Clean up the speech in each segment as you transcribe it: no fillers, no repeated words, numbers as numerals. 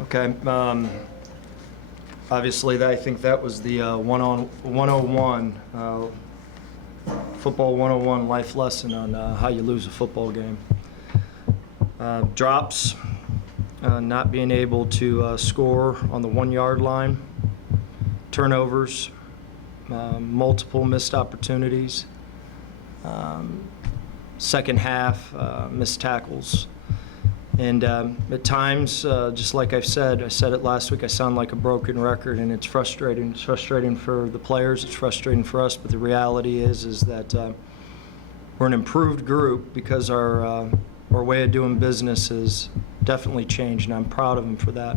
Okay. Obviously, I think that was the 101, football 101 life lesson on how you lose a football game. Drops, not being able to score on the 1-yard line, turnovers, multiple missed opportunities, second half missed tackles. And at times, just like I said it last week, I sound like a broken record, and it's frustrating. It's frustrating for the players, it's frustrating for us, but the reality is that we're an improved group because our way of doing business has definitely changed, and I'm proud of them for that.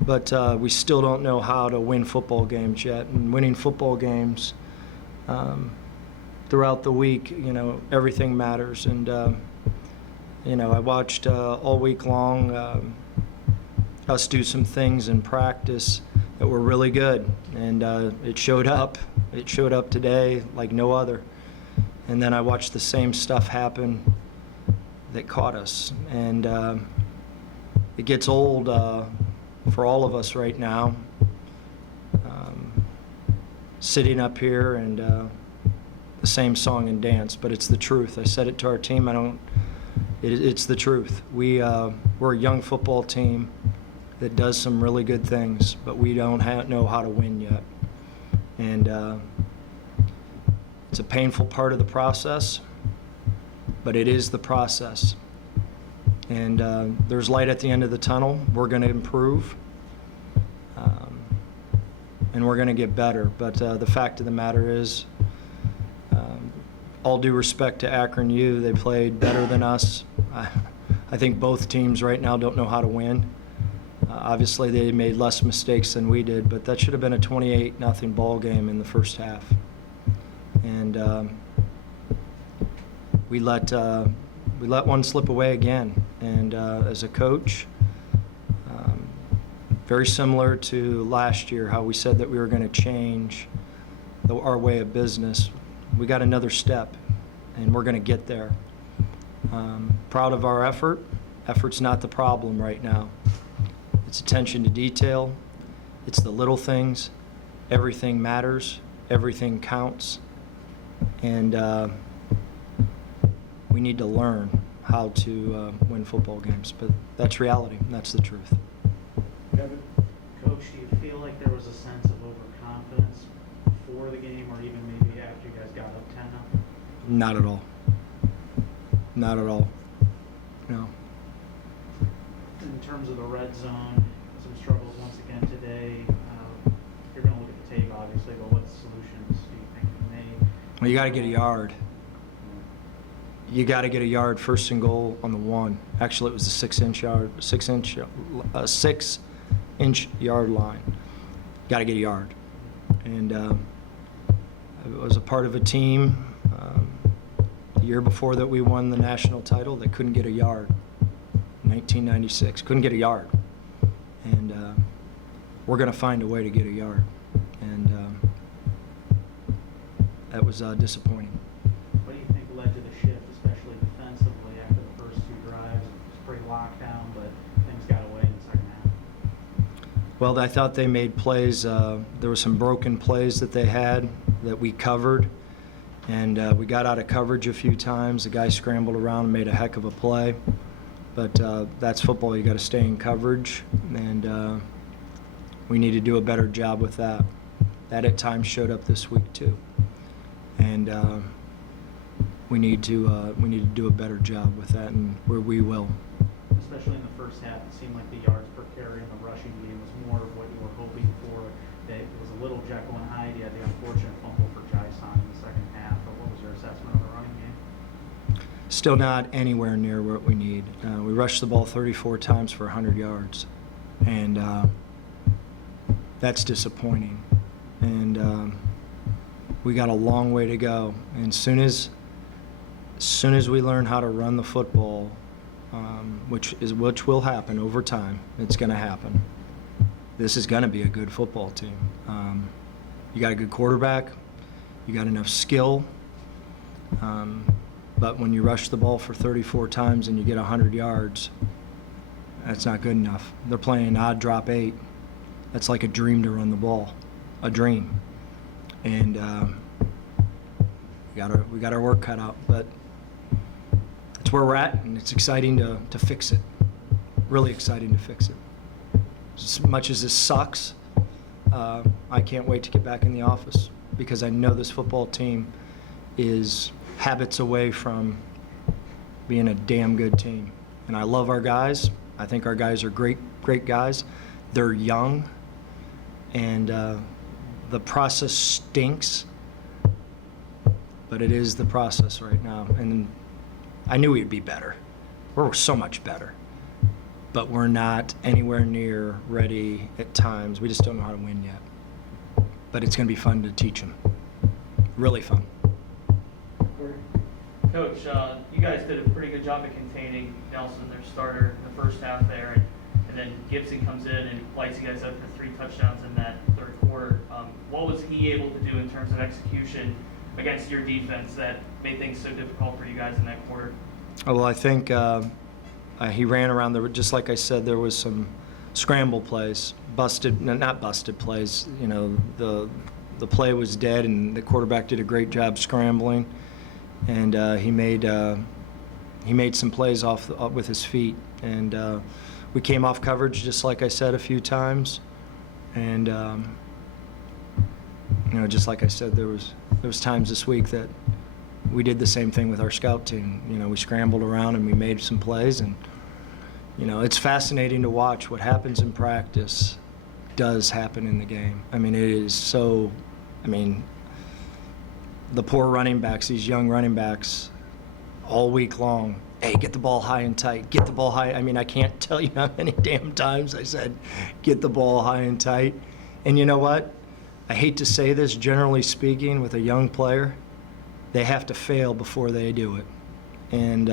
But we still don't know how to win football games yet, and winning football games throughout the week, everything matters. And I watched all week long us do some things in practice that were really good, and it showed up. It showed up today like no other. And then I watched the same stuff happen that caught us. And it gets old for all of us right now, sitting up here and the same song and dance, but it's the truth. I said it to our team. It's the truth. We're a young football team that does some really good things, but we don't know how to win yet. And it's a painful part of the process, but it is the process. And there's light at the end of the tunnel. We're going to improve, and we're going to get better. But the fact of the matter is, all due respect to Akron U, they played better than us. I think both teams right now don't know how to win. Obviously, they made less mistakes than we did, but that should have been a 28-0 ball game in the first half. And we let one slip away again. And as a coach, very similar to last year, how we said that we were going to change our way of business. We got another step, and we're going to get there. Proud of our effort. Effort's not the problem right now. It's attention to detail. It's the little things. Everything matters. Everything counts. And we need to learn how to win football games. But that's reality. That's the truth. Kevin? Coach, do you feel like there was a sense of overconfidence before the game or even maybe after you guys got up 10-0? Not at all. Not at all. No. In terms of the red zone, some struggles once again today. You're going to look at the tape, obviously, but what solutions do you think you made? Well, you got to get a yard. You got to get a yard first and goal on the 1. Actually, it was a 6-inch yard line. Got to get a yard. And I was a part of a team the year before that we won the national title that couldn't get a yard. 1996, couldn't get a yard. And we're going to find a way to get a yard. And that was disappointing. What do you think led to the shift, especially defensively, after the first 2 drives? It was pretty lockdown, but things got away in the second half. Well, I thought they made plays. There were some broken plays that they had that we covered. And we got out of coverage a few times. The guy scrambled around and made a heck of a play. But that's football. You got to stay in coverage, and we need to do a better job with that. That at times showed up this week too, and we need to do a better job with that, and we will. Especially in the first half, it seemed like the yards per carry in the rushing game was more of what you were hoping for. That it was a little Jekyll and Hyde. You had the unfortunate fumble for Jason in the second half. But what was your assessment of the running game? Still not anywhere near what we need. We rushed the ball 34 times for 100 yards, and that's disappointing. And we got a long way to go. And as soon as we learn how to run the football, which will happen over time, it's going to happen. This is going to be a good football team. You got a good quarterback. You got enough skill. But when you rush the ball for 34 times and you get 100 yards, That's not good enough. They're playing odd drop 8. That's like a dream to run the ball, a dream. And we got our work cut out, but it's where we're at, and it's exciting to fix it. Really exciting to fix it. As much as this sucks, I can't wait to get back in the office because I know this football team is habits away from being a damn good team. And I love our guys. I think our guys are great guys. They're young, and the process stinks, but it is the process right now. And I knew we'd be better. We're so much better. But we're not anywhere near ready at times. We just don't know how to win yet. But it's going to be fun to teach them. Really fun. Coach, you guys did a pretty good job of containing Nelson, their starter, in the first half there, and then Gibson comes in and lights you guys up for 3 touchdowns in that third quarter. What was he able to do in terms of execution against your defense that made things so difficult for you guys in that quarter? Well, I think he ran around just like I said, there was some scramble plays, not busted plays. You know, the play was dead, and the quarterback did a great job scrambling, and he made some plays off with his feet, and we came off coverage just like I said a few times, and you know, just like I said, there was times this week that we did the same thing with our scout team. You know, we scrambled around and we made some plays, and you know, it's fascinating to watch what happens in practice does happen in the game. I mean, it is so, I mean, the poor running backs, these young running backs, all week long, hey, get the ball high and tight, get the ball high. I mean, I can't tell you how many damn times I said, get the ball high and tight. And you know what? I hate to say this, generally speaking, with a young player, they have to fail before they do it. And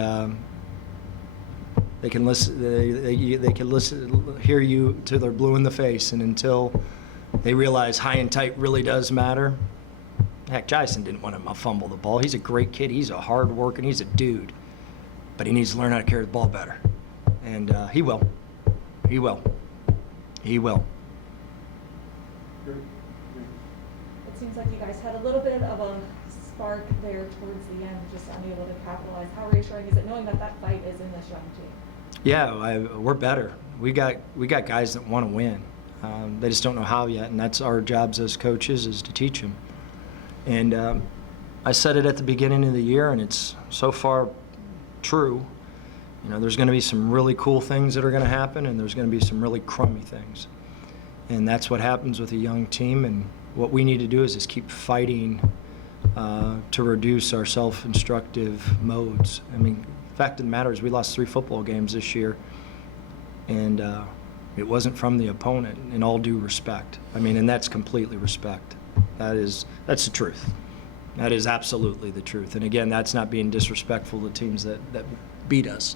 they can listen, they can listen, hear you till they're blue in the face, and until they realize high and tight really does matter. Heck, Jason didn't want to fumble the ball. He's a great kid. He's a hard worker. He's a dude. But he needs to learn how to carry the ball better. And he will. He will. He will. It seems like you guys had a little bit of a spark there towards the end, just unable to capitalize. How reassuring is it knowing that that fight is in this young team? Yeah, we're better. We got guys that want to win. They just don't know how yet, and that's our jobs as coaches, is to teach them. And I said it at the beginning of the year, and it's so far true. You know, there's going to be some really cool things that are going to happen, and there's going to be some really crummy things. And that's what happens with a young team, and what we need to do is just keep fighting to reduce our self-instructive modes. I mean, the fact of the matter is we lost 3 football games this year, and it wasn't from the opponent, in all due respect. I mean, and that's completely respect. That's the truth. That is absolutely the truth. And again, that's not being disrespectful to teams that beat us.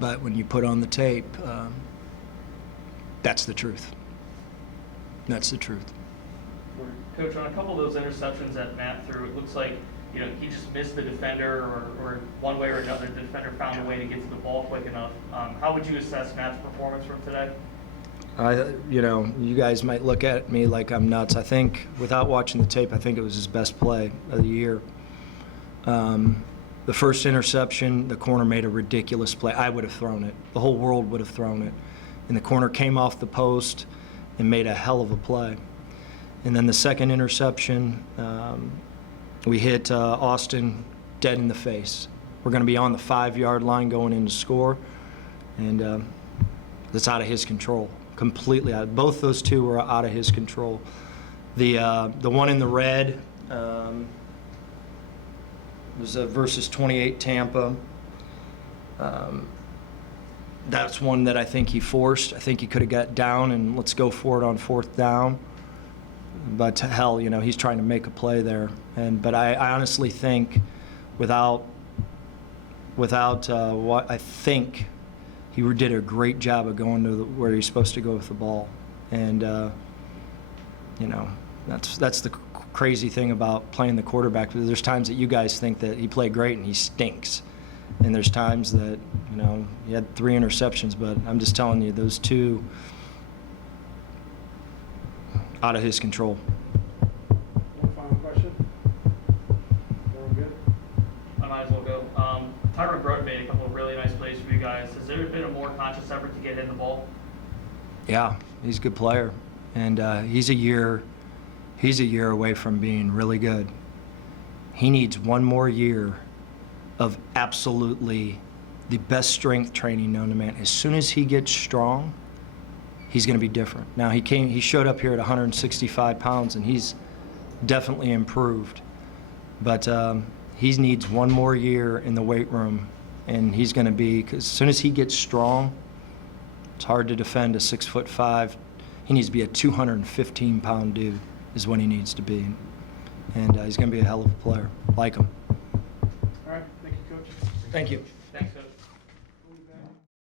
But when you put on the tape, that's the truth. That's the truth. Coach, on a couple of those interceptions that Matt threw, it looks like, you know, he just missed the defender, or one way or another, the defender found a way to get to the ball quick enough. How would you assess Matt's performance from today? You know, you guys might look at me like I'm nuts. I think, without watching the tape, I think it was his best play of the year. The first interception, the corner made a ridiculous play. I would have thrown it. The whole world would have thrown it. And the corner came off the post and made a hell of a play. And then the second interception, we hit Austin dead in the face. We're going to be on the 5-yard line going in to score, and that's out of his control, completely out. Both those two were out of his control. The one in the red was versus 28 Tampa. That's one that I think he forced. I think he could have got down and let's go for it on 4th down. But to hell, you know, he's trying to make a play there. But I honestly think without what I think he did a great job of going to where he's supposed to go with the ball. And you know, that's the crazy thing about playing the quarterback. There's times that you guys think that he played great and he stinks. And there's times that, you know, he had 3 interceptions, but I'm just telling you, those 2 out of his control. One final question? Going good? I might as well go. Tyron Broden made a couple of really nice plays for you guys. Has there been a more conscious effort to get him the ball? Yeah, he's a good player, and he's a year away from being really good. He needs 1 more year of absolutely the best strength training known to man. As soon as he gets strong, he's going to be different. Now he showed up here at 165 pounds, and he's definitely improved. But he needs 1 more year in the weight room, and he's going to be, because as soon as he gets strong, it's hard to defend a 6'5". He needs to be a 215-pound dude is what he needs to be. And he's going to be a hell of a player. Like him. All right, thank you, Coach. Thank you.